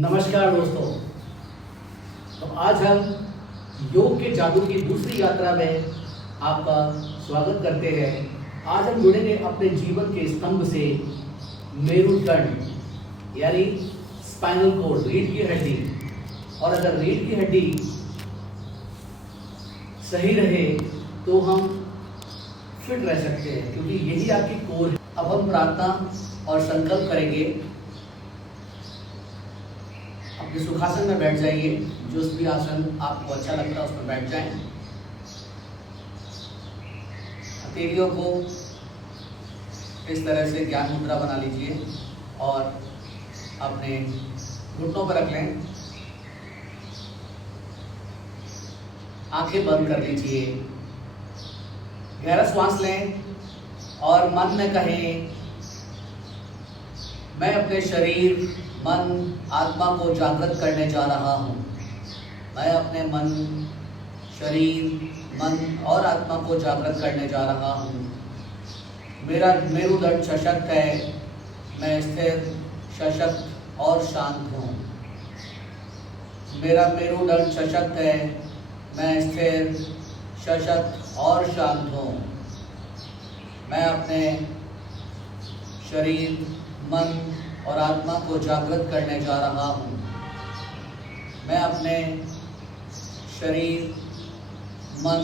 नमस्कार दोस्तों। तो आज हम योग के जादू की दूसरी यात्रा में आपका स्वागत करते हैं। आज हम जुड़ेंगे अपने जीवन के स्तंभ से, मेरुदंड यानी स्पाइनल कोड, रीढ़ की हड्डी। और अगर रीढ़ की हड्डी सही रहे तो हम फिट रह सकते हैं, क्योंकि यही आपकी कोर है। अब हम प्रार्थना और संकल्प करेंगे। अपने सुखासन में बैठ जाइए, जो भी आसन आपको अच्छा लगता है उसमें बैठ जाएं। हथेलियों को इस तरह से ज्ञान मुद्रा बना लीजिए और अपने घुटनों पर रख लें। आंखें बंद कर लीजिए, गहरा श्वास लें और मन में कहें, मैं अपने शरीर, मन, आत्मा को जागृत करने जा रहा हूँ। मैं अपने मन, शरीर, मन और आत्मा को जागृत करने जा रहा हूँ। मेरा मेरुदंड सशक्त है। मैं स्थिर, सशक्त और शांत हूँ। मेरा मेरुदंड सशक्त है। मैं स्थिर, सशक्त और शांत हूँ। मैं अपने शरीर, मन और आत्मा को जागृत करने जा रहा हूँ। मैं अपने शरीर, मन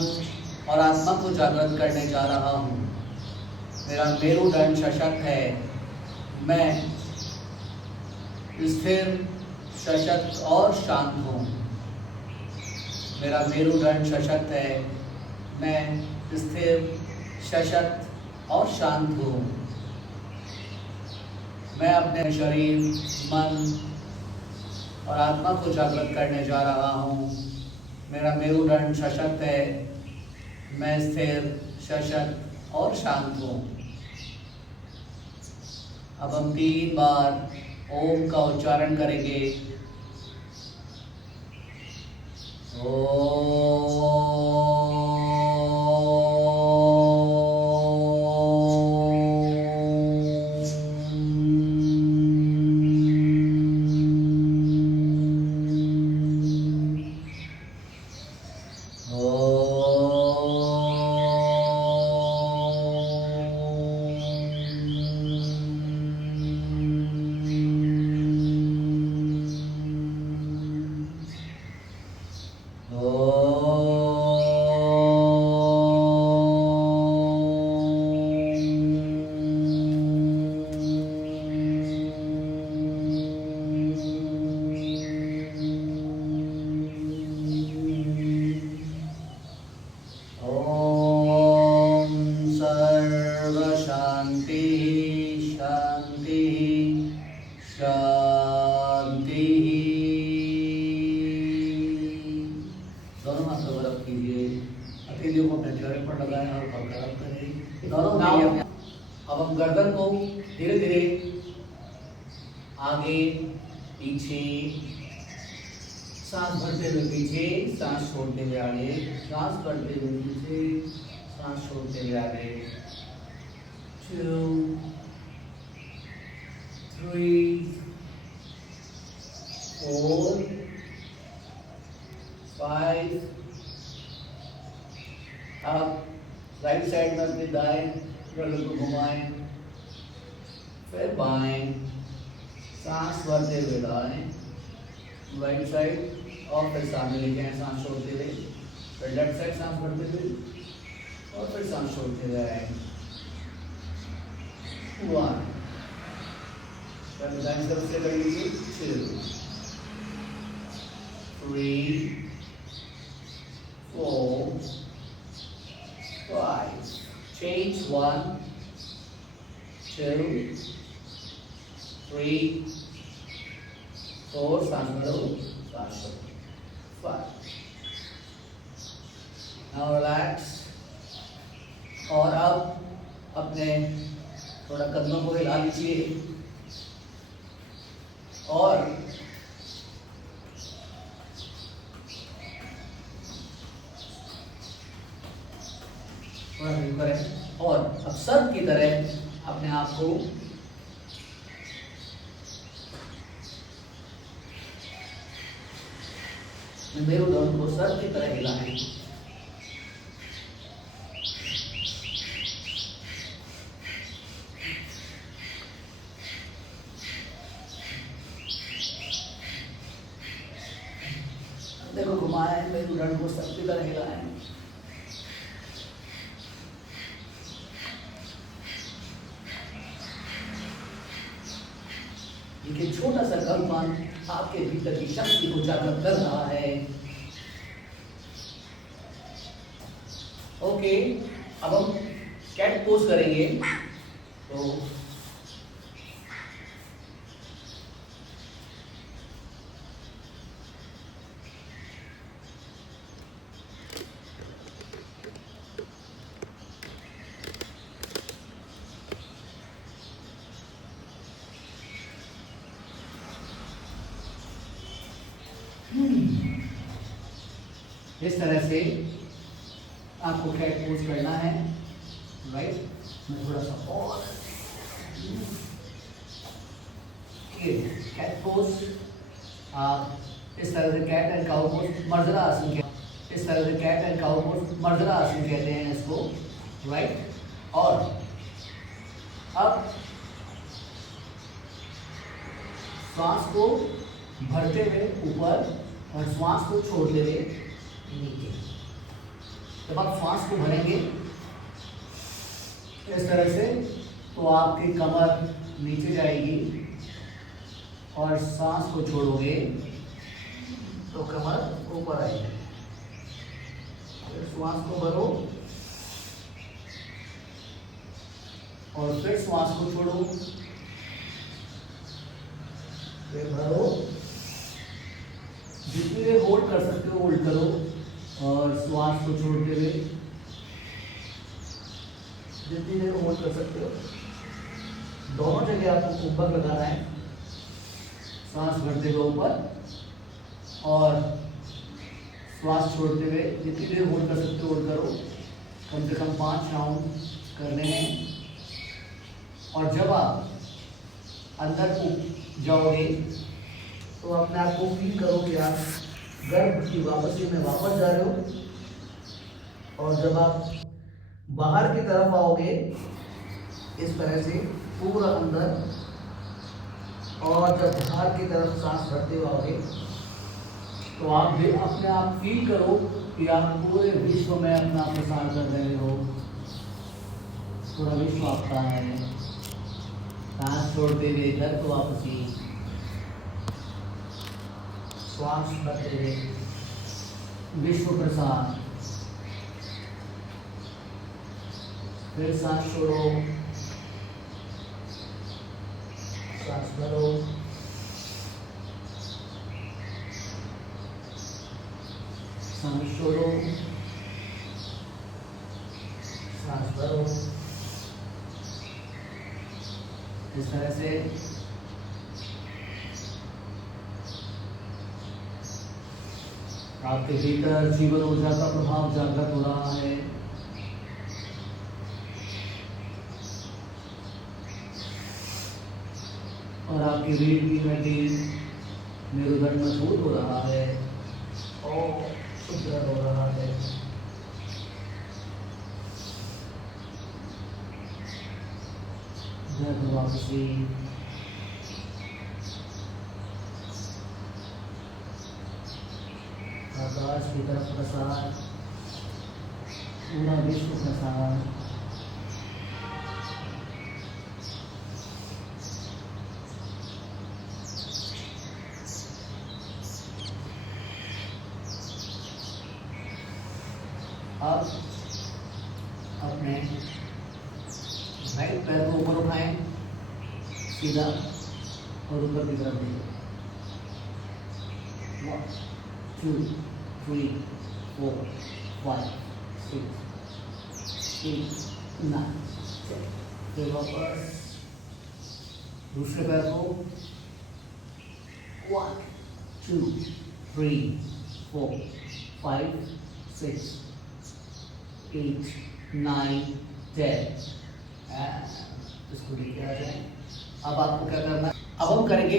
और आत्मा को जागृत करने जा रहा हूँ। मेरा मेरुदंड सशक्त है। मैं स्थिर, सशक्त और शांत हूँ। मेरा मेरुदंड सशक्त है। मैं स्थिर, सशक्त और शांत हूँ। मैं अपने शरीर, मन और आत्मा को जागृत करने जा रहा हूँ। मेरा मेरुदंड सशक्त है। मैं स्थिर, सशक्त और शांत हूँ। अब हम 3 बार ओम का उच्चारण करेंगे। अब हम गर्दन को धीरे धीरे आगे पीछे, सांस भरते हुए पीछे, सांस छोड़ते हुए आगे, सांस भरते हुए पीछे, सांस छोड़ते हुए आगे। 2 3 4 5। अब राइट साइड में अपने दाएं गर्दन को घुमाएं, फिर बाएं, सांस भरते हुए दाएं, राइट साइड और फिर सामने लेके आए, सांस छोड़ते हुए, फिर लेफ्ट साइड सांस भरते हुए और फिर सांस छोड़ते हुए आए। 1, दाएं तरफ से कर लीजिए। 2 3 4 5। Change 1 2 3 4, सांस भरो, सांस छोड़ो, 5। Now relax। और अब अपने थोड़ा कदमों को हिला लीजिए और करें और अब सर्प की तरह अपने आप को मेरुदंड को सर की तरह हिलाएं। देखो घुमाएं, मेरुदंड को सर की तरह हिलाएं। ये छोटा सा कंपन आपके भीतर की शक्ति को जागृत कर रहा है। ओके, अब हम कैट पोज करेंगे। तो इस तरह से आपको कैट पोज करना है, राइट। मैं थोड़ा सा और कैट पोज, आप इस तरह से कैट एंड काउ पोज, मर्जरा आसन कहते हैं। इस तरह से कैट एंड काउ पोज, मर्जरा आसन कहते हैं इसको, राइट। और अब श्वास को भरते हुए ऊपर और श्वास को छोड़ते हुए नीचे। जब आप श्वास को भरेंगे इस तरह से तो आपकी कमर नीचे जाएगी, और सांस को छोड़ोगे तो कमर ऊपर आएगी। फिर श्वास को भरो और फिर श्वास को छोड़ो, फिर भरो। जितनी देर होल्ड कर सकते हो होल्ड करो, और श्वास को छोड़ते हुए जितनी देर होल्ड कर सकते हो। दोनों जगह आपको कुंभक लगाना है। सांस भरते हुए ऊपर और श्वास छोड़ते हुए जितनी देर होल्ड कर सकते हो होल्ड करो। कम से कम 5 राउंड करने हैं। और जब आप अंदर को जाओगे तो अपने आप को फील करो कि आप गर्भ की वापसी में वापस जा रहे हो। और जब आप बाहर की तरफ आओगे इस तरह से पूरा अंदर, और जब बाहर की तरफ सांस भरते हुए आओगे तो आप भी अपने आप फील करो कि आप पूरे विश्व में अपना प्रसार कर रहे हो। पूरा विश्व आपका है। सांस छोड़ते हुए घर को वापसी, श्वास भरते हुए विश्व प्रसार। फिर सांस छोड़ो, सांस भरो, सांस छोड़ो, सांस भरो। इस तरह से आपके भीतर जीवन ऊर्जा का प्रभाव जागृत हो रहा है। और आपकी रीढ़ की हड्डी, मेरुदंड मजबूत हो रहा है और सुदृढ़ हो रहा है। गर्भ वापसी, आकाश की तरफ प्रसार, पूरा विश्व प्रसार। अब अपने राइट पैर को ऊपर उठाएं सीधा और ऊपर की तरफ देखो। 1 2 3 4 5 6 8 9 10। फिर वापस दूसरे पैर को 1 2 3 4 5 6 8 9 10। इसको लेके आ जाए। अब आपको क्या करना है, अब हम करेंगे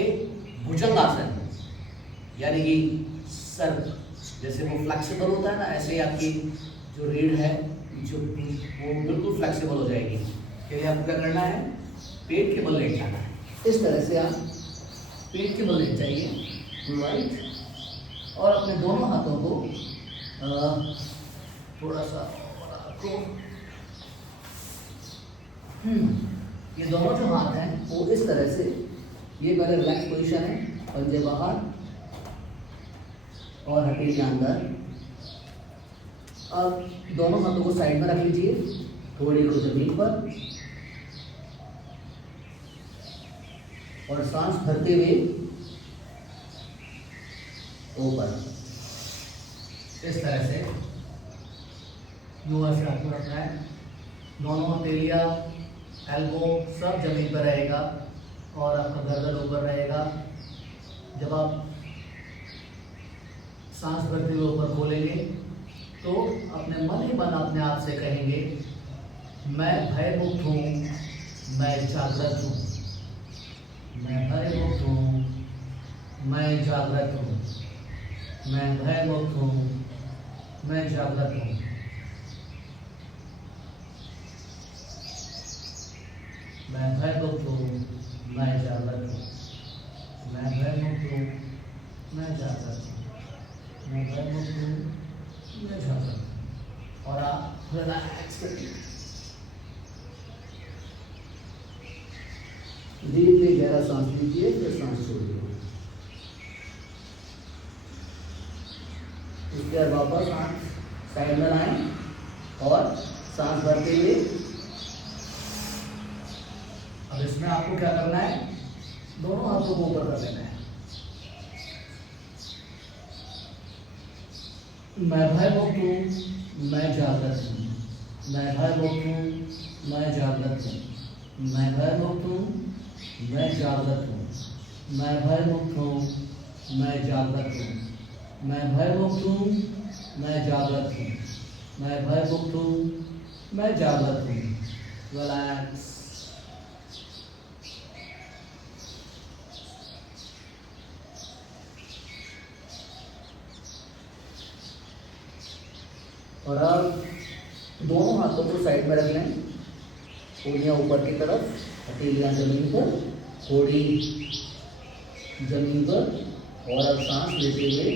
भुजंगासन, यानी कि सर्प जैसे वो फ्लेक्सिबल होता है ना, ऐसे ही आपकी जो रीढ़ है जो वो बिल्कुल फ्लेक्सिबल हो जाएगी। के लिए आपको क्या करना है, पेट के बल लेट जाना है। इस तरह से आप पेट के बल लेट जाइए, राइट, और अपने दोनों हाथों को थोड़ा सा आपको ये दोनों जो हाथ हैं वो इस तरह से, ये पहले रिलैक्स पोजीशन है, पंजे बाहर और हथेली अंदर। अब दोनों हाथों को साइड में रख लीजिए, थोड़ी को जमीन पर, और सांस भरते हुए ऊपर। इस तरह से यूं से आपको रखना है। दोनों हथेलियां, एल्बो सब जमीन पर रहेगा और आपका गर्दन ऊपर रहेगा। जब आप सांस भरते हुए ऊपर खोलेंगे तो अपने मन ही मन अपने आप से कहेंगे, मैं भयमुक्त हूँ, मैं जागृत हूँ, मैं भयमुक्त हूँ, मैं जागृत हूँ, मैं भयमुक्त हूँ, मैं जागृत हूँ। मैं भयमुक्त हूँ, मैं जागृत हूँ, मैं भयमुक्त हूँ, मैं जागृत हूँ, मैं भयमुक्त हूँ, मैं जागृत हूँ। और आप रिलैक्स करिए, डीपली गहरा सांस लीजिए, फिर सांस छोड़िए। इसके बाद वापस सांस साइड में लाएं और सांस भरते हुए। अब इसमें आपको क्या करना है, दोनों हाथों को ऊपर कर लेना है। मैं भयमुक्त हूँ, मैं जागृत हूँ, मैं भयमुक्त हूँ, मैं जागृत हूँ, मैं भयमुक्त हूँ, मैं जागृत हूँ, मैं भयमुक्त हूँ, मैं जागृत हूँ, मैं भयमुक्त हूँ, मैं जागृत हूँ, मैं भयमुक्त हूँ, मैं जागृत हूँ। रिलैक्स। और अब दोनों हाथों को साइड में रख लें, कोड़ियाँ ऊपर की तरफ, हथेलियाँ जमीन पर, कोड़ी जमीन पर। और अब सांस लेते हुए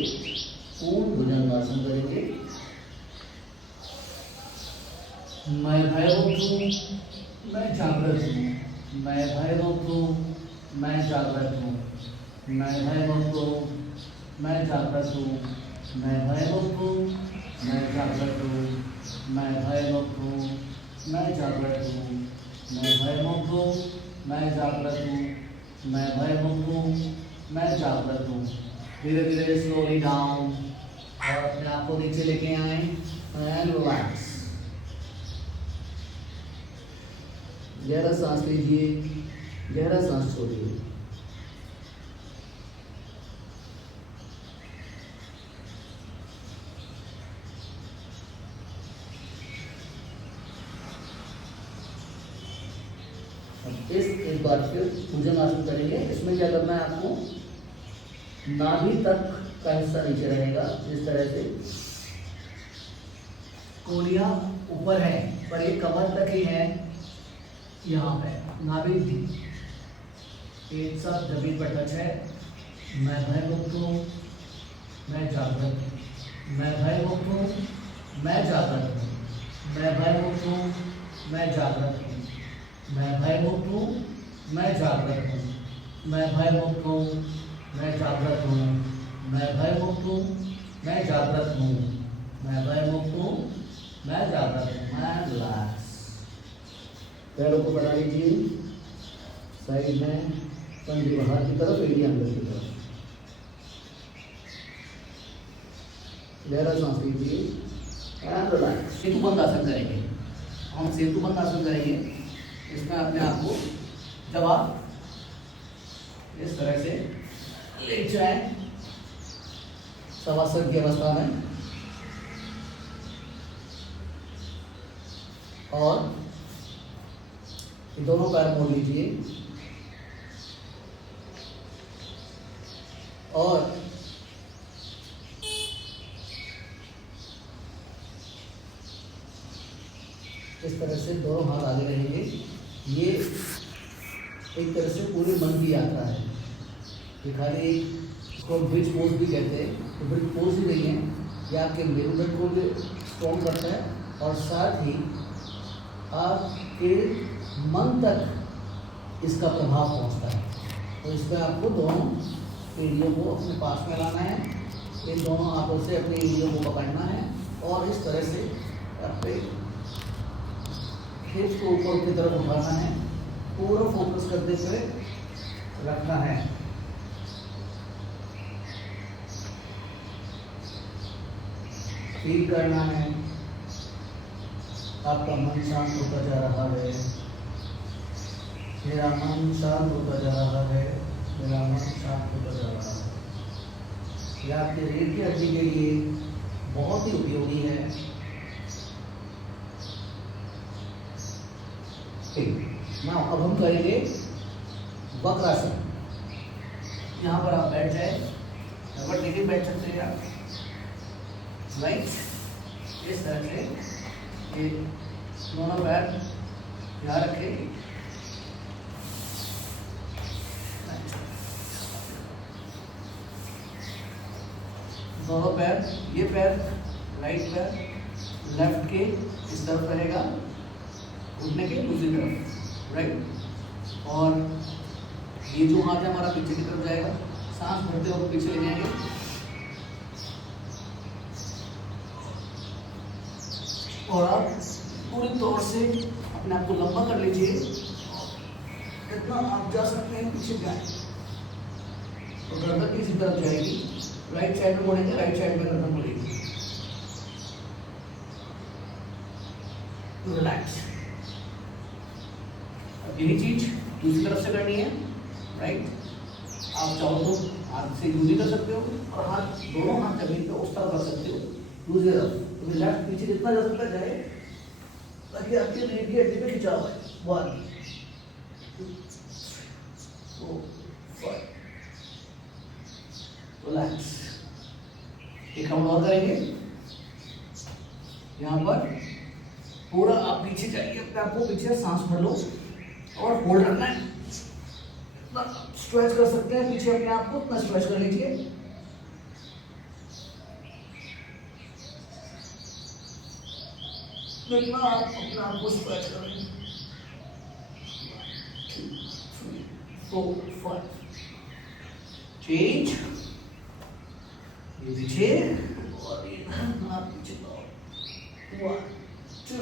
पूर्ण भुजंगासन करेंगे। मैं भयमुक्त हूँ, मैं जागृत हूँ, मैं भयमुक्त हूँ, मैं जागृत हूँ, मैं भयमुक्त हूँ, मैं जागृत हूँ, मैं भयमुक्त हूँ, मैं जागृत हूँ, मैं भयमुक्त हूँ, मैं जागृत हूँ, मैं भयमुक्त हूँ, मैं जागृत हूँ, मैं भयमुक्त हूँ, मैं जागृत हूँ। धीरे धीरे स्लोली डाउन और अपने आप को नीचे लेके आए एंड रिलैक्स। गहरा सांस लीजिए, गहरा सांस छोड़िए। एक बार फिर भुजंगासन करेंगे। इसमें क्या करना है आपको, नाभि तक का हिस्सा नीचे रहेगा, इस तरह से कोलियां ऊपर है पर ये कमर तक ही है। यहाँ पे नाभि एक साथ जमीन पर टच है। मैं भयमुक्त हूँ, मैं जागृत हूँ, मैं भयमुक्त हूँ, मैं जागृत हूँ, मैं भयमुक्त हूँ, मैं जागृत हूँ, मैं भयमुक्त हूँ, मैं जागृत हूँ, मैं भयमुक्त हूँ, मैं जागृत हूँ, मैं भयमुक्त हूँ, मैं जागृत हूँ, मैं भयमुक्त हूँ, मैं जागृत हूँ। मैं रिलैक्स। पैरों को बढ़ा लीजिए, साइड में, पंजे बाहर की तरफ, एड़ी अंदर की तरफ। गहरा सांस लीजिए एंड रिलैक्स। सेतुबंद आसन करेंगे। हम सेतुबंद आसन करेंगे। इसमें अपने आप को जब आप इस तरह से लेट जाए शवासन की अवस्था में, और दोनों पैर मोड़ लीजिए और इस तरह से दोनों हाथ आगे रहेंगे। ये एक तरह से पूरे मन की यात्रा है। ये खाली एक, इसको ब्रिज पोज भी कहते हैं, तो ब्रिज पोज ही नहीं है, ये आपके मेरुदंड को भी स्ट्रॉन्ग करता है और साथ ही आपके मन तक इसका प्रभाव पहुंचता है। तो इसमें आपको दोनों एड़ियों को अपने पास में लाना है, इन दोनों हाथों से अपनी एड़ियों को पकड़ना है और इस तरह से अपने हिप्स को ऊपर की तरफ उठाना है, पूरा फोकस करते हुए रखना है। फील करना है आपका मन शांत होता जा रहा है, मेरा मन शांत होता जा रहा है, मेरा मन शांत होता जा रहा है। यह आपके रीढ़ की हड्डी के लिए बहुत ही उपयोगी है। ना अब हम करेंगे वक्रासन। यहाँ पर आप बैठ जाए, रबर लेके बैठ सकते हैं आप, राइट। इस तरह से ये दोनों पैर यहाँ रखें, दोनों पैर, ये पैर राइट पैर लेफ्ट के इस तरफ रहेगा, घुटने के दूसरी तरफ, राइट। और ये जो हाथ है हमारा पीछे की तरफ जाएगा, सांस भरते हुए पीछे ले जाएंगे और आप पूरी तौर से अपने आप को लंबा कर लीजिए, इतना आप जा सकते हैं पीछे जाए तो गर्दन इसी तरफ जाएगी, राइट साइड में मुड़ेंगे, राइट साइड में गर्दन मुड़ेगी। रिलैक्स। अब यही चीज दूसरी तरफ से करनी है, राइट। आप चाहो तो हाथ से यूज भी कर सकते हो और हाथ दोनों हाथ जमीन पे उस तरफ रख सकते हो, दूसरी तरफ तो लेफ्ट पीछे जितना जा सकता जाए ताकि आपकी रीढ़ की हड्डी पे खिंचाव है। 1 2 4 5 रिलैक्स। एक राउंड और करेंगे। यहाँ पर पूरा आप पीछे जाइए, अपने आप को पीछे सांस भर लो और होल्ड रखना है। स्ट्रेच कर सकते हैं पीछे अपने आप को, उतना स्ट्रेच कर लीजिए। जितना आप अपने आप को स्ट्रेच करें। 2 3 4 5 चेंज। ये पीछे और ये हाथ पीछे लाओ। 1 2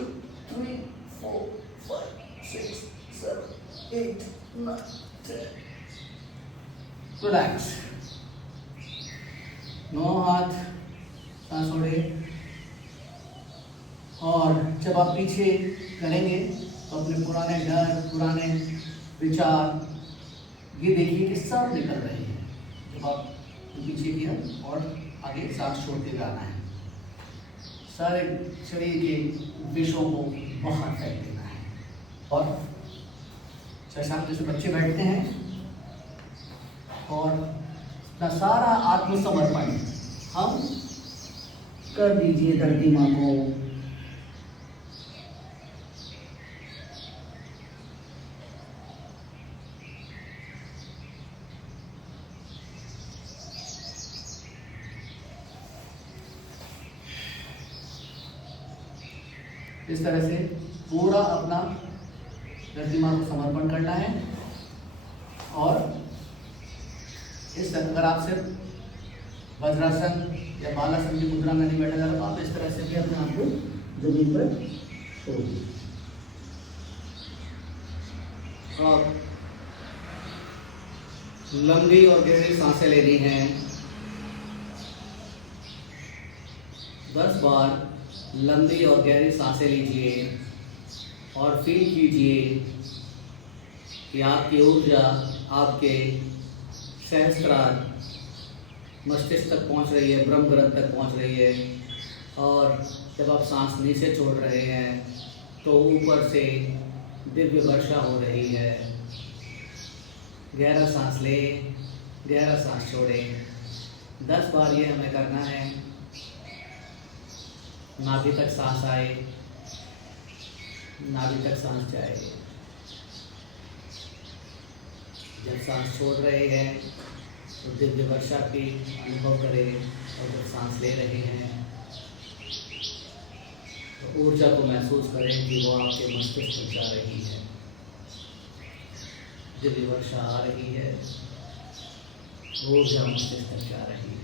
3 4 5 6 7 8 9 10। रिलैक्स। नो हाथ, सांस छोड़े। और जब आप पीछे करेंगे तो अपने पुराने डर, पुराने विचार, ये देखिए कि सब निकल रहे हैं जब आप पीछे किया और आगे सांस छोड़ते हुए आना है। सारे शरीर के विषयों को बाहर फेंक देना है। और शशांक जैसे बच्चे बैठते हैं और अपना सारा आत्मसमर्पण हम कर दीजिए धरती माँ को। इस तरह से पूरा अपना धरती माँ को समर्पण करना है। और इस तरह अगर आप सिर्फ वज्रासन या बालासन की मुद्रा में नहीं बैठा जा रहा तो आप इस तरह से भी अपने आप को जमीन पर छोड़ दीजिए। और लंबी और गहरी सांसें लेनी है। 10 बार लंबी और गहरी सांसें लीजिए और फील कीजिए कि आपकी ऊर्जा आपके सहस्त्रार मस्तिष्क तक पहुंच रही है, ब्रह्म ग्रंथ तक पहुंच रही है। और जब आप सांस नीचे छोड़ रहे हैं तो ऊपर से दिव्य वर्षा हो रही है। गहरा सांस ले, गहरा सांस छोड़े। 10 बार ये हमें करना है। नाभि तक सांस आए, नाभि तक सांस जाए। जब सांस छोड़ रहे हैं तो दिव्य वर्षा की अनुभव करें, और जब सांस ले रहे हैं तो ऊर्जा को महसूस करें कि वो आपके मस्तिष्क तक जा रही है। दिव्य वर्षा आ रही है, ऊर्जा मस्तिष्क तक जा रही है।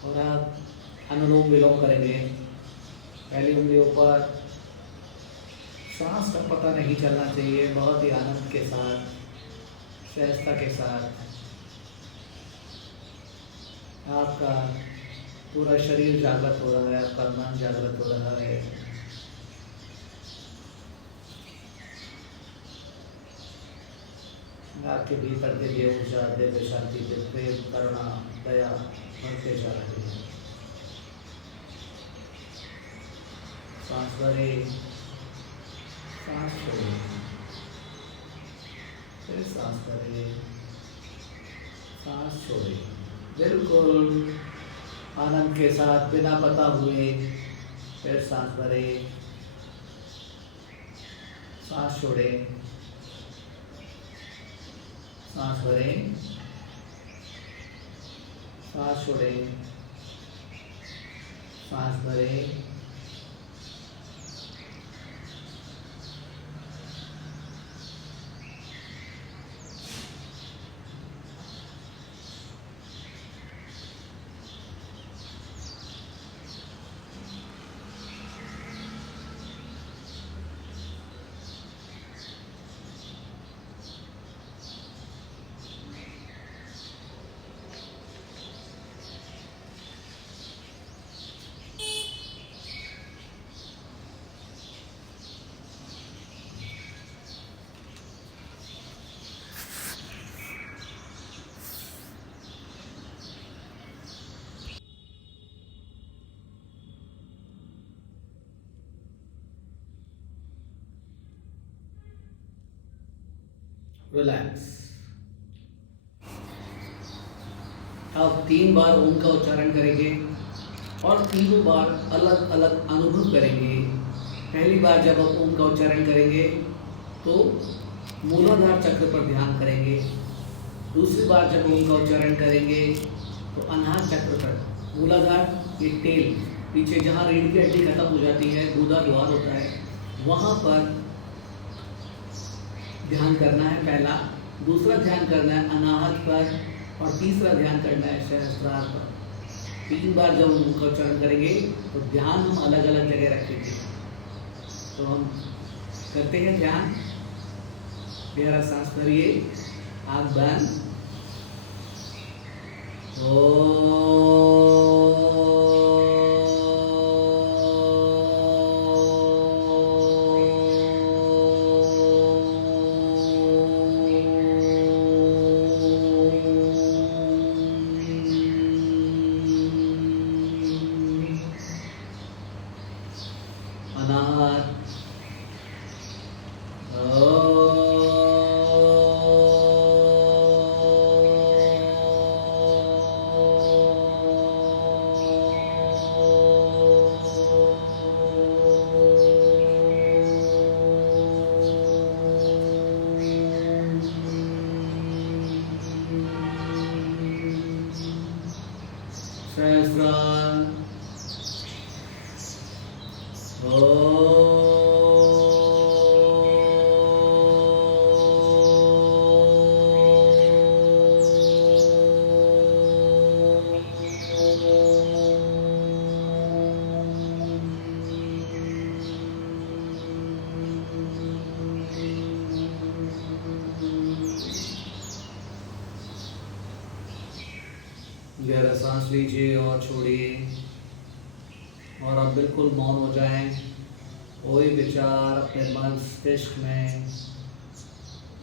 और आप अनुलोम विलोम करेंगे। पहली उंगलियों पर सांस का पता नहीं चलना चाहिए, बहुत ही आनंद के साथ, सहजता के साथ आपका पूरा शरीर जागृत हो रहा है, आपका मन जागृत हो रहा है। आपके भीतर दिव्य ऊर्जा, दिव्य शांति, दिव्य प्रेम, करुणा, दया बढ़ते जा रही है। सांस भरें, सांस छोड़ें, फिर सांस भरें, सांस छोड़ें। बिल्कुल आनंद के साथ, बिना पता हुए, फिर सांस भरें, सांस छोड़ें, सांस भरें, सांस छोड़ें, सांस भरें, रिलैक्स। अब 3 बार ओम का उच्चारण करेंगे और तीनों बार अलग अलग अनुभव करेंगे। पहली बार जब आप ओम का उच्चारण करेंगे तो मूलाधार चक्र पर ध्यान करेंगे। दूसरी बार जब ओम का उच्चारण करेंगे तो अनाहत चक्र पर, मूलाधार ये टेल, पीछे जहाँ रीढ़ की हड्डी खत्म हो जाती है, गूदा द्वार होता है, वहाँ पर ध्यान करना है पहला। दूसरा ध्यान करना है अनाहत पर, और तीसरा ध्यान करना है सहस्त्रार पर। 3 बार जब हम उनका उच्चारण करेंगे तो ध्यान हम अलग अलग जगह रखेंगे। तो हम करते हैं ध्यान। गहरा सांस भरिए, आँख बंद। गहरा सांस लीजिए और छोड़िए। और अब बिल्कुल मौन हो जाएं। कोई विचार अपने मस्तिष्क में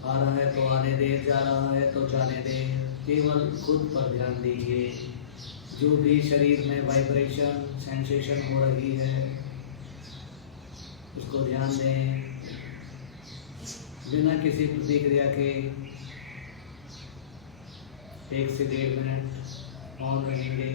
आ रहा है तो आने दें, जा रहा है तो जाने दें। केवल खुद पर ध्यान दीजिए। जो भी शरीर में वाइब्रेशन सेंसेशन हो रही है उसको ध्यान दें। बिना किसी प्रतिक्रिया के 1 से 1.5 मिनट मौन रहेंगे।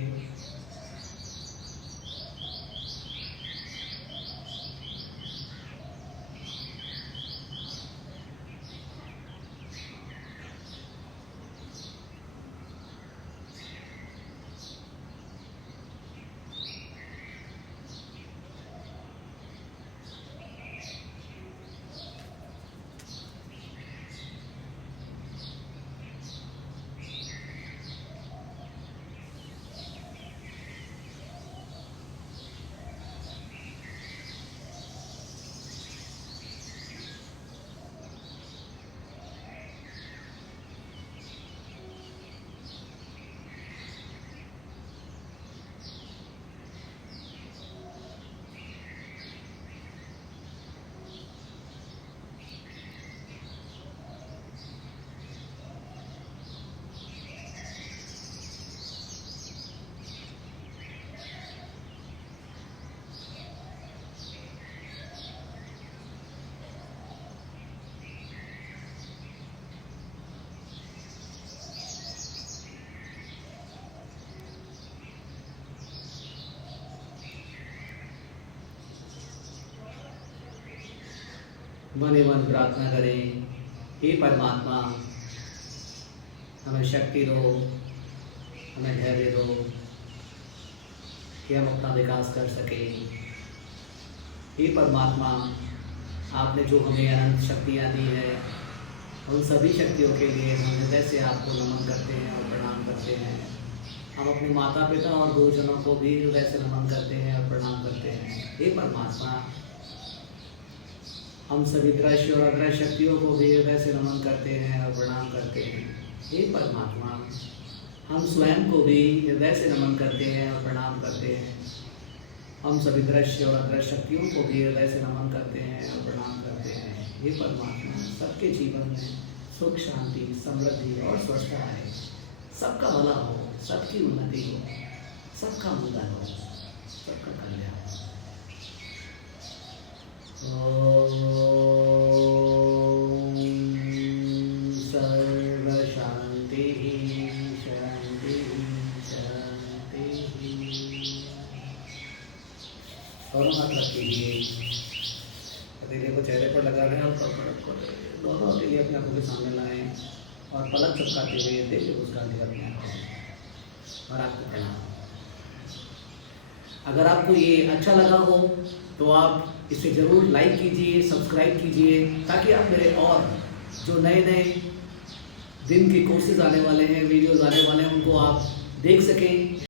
मन ही मन प्रार्थना करें, हे परमात्मा हमें शक्ति दो, हमें धैर्य दो कि हम अपना विकास कर सकें। हे परमात्मा आपने जो हमें अनंत शक्तियाँ दी है उन सभी शक्तियों के लिए हम हृदय से आपको नमन करते हैं और प्रणाम करते हैं। हम अपने माता पिता और गुरुजनों को भी हृदय से नमन करते हैं और प्रणाम करते हैं। हे परमात्मा हम सभी दृश्य और अदृश्य शक्तियों को भी हृदय से नमन करते हैं और प्रणाम करते हैं। हे परमात्मा हम स्वयं को भी हृदय से नमन करते हैं और प्रणाम करते हैं। हम सभी दृश्य और अदृश्य शक्तियों को भी हृदय से नमन करते हैं और प्रणाम करते हैं। हे परमात्मा सबके जीवन में सुख शांति समृद्धि और स्वस्थता आए, सबका भला हो, सबकी उन्नति हो, सबका मंगल हो, सबका कल्याण हो। सर्व शांति शांति शांति। दोनों हाथ रख लीजिए, हथेली को चेहरे पर लगा रहे हैं और दोनों हथेली अपने आंखों के सामने लाएं और पलक चमकाते हुए देखिए मुस्कान अपने आंखों और आपको प्रणाम। अगर आपको ये अच्छा लगा हो तो आप इसे ज़रूर लाइक कीजिए, सब्सक्राइब कीजिए, ताकि आप मेरे और जो नए नए दिन के कोर्सेज आने वाले हैं, वीडियोज़ आने वाले हैं, उनको आप देख सकें।